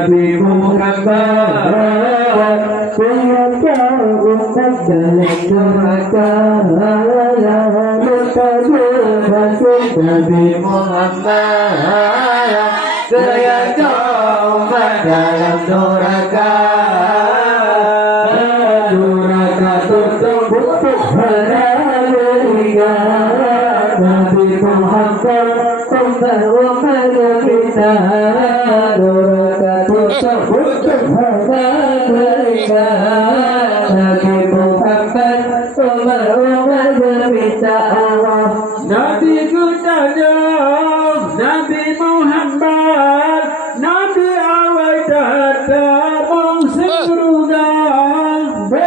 Nabi Muhammad Kaya umat dalam neraka Nabi Muhammad Kaya umat dalam neraka Neraka tutup haramunya Nabi Muhammad umat kita Nabi kutanya Nabi Muhammad Nabi awal datang surga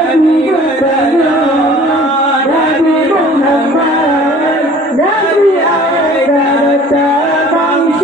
Nabi kutanya Nabi Muhammad Nabi awal datang surga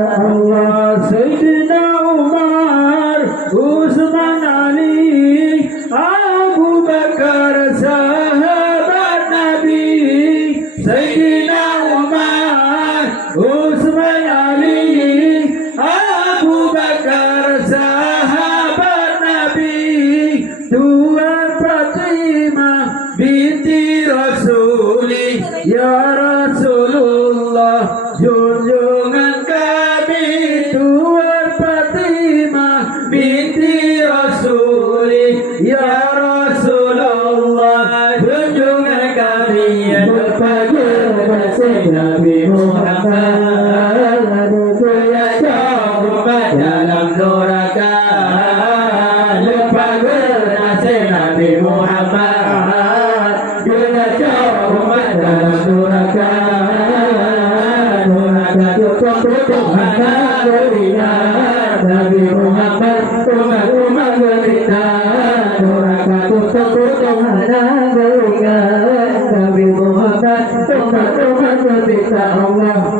Allah Sayyidina Umar Utsman Ali Abu Bakar sahabat Nabi Sayyidina Umar Utsman Ali Abu Bakar sahabat Nabi Tuan Fatimah binti Rasuli ya Rasulullah junjungan kami Tuan Fatimah binti Rasuli ya Rasulullah junjungan kami ya Nabi Muhammad ya jauh dalam neraka lupa bernasib Nabi Muhammad ya jauh dalam neraka Nabi Muhammad umat kita neraka tutup Nabi Muhammad umat kita Allah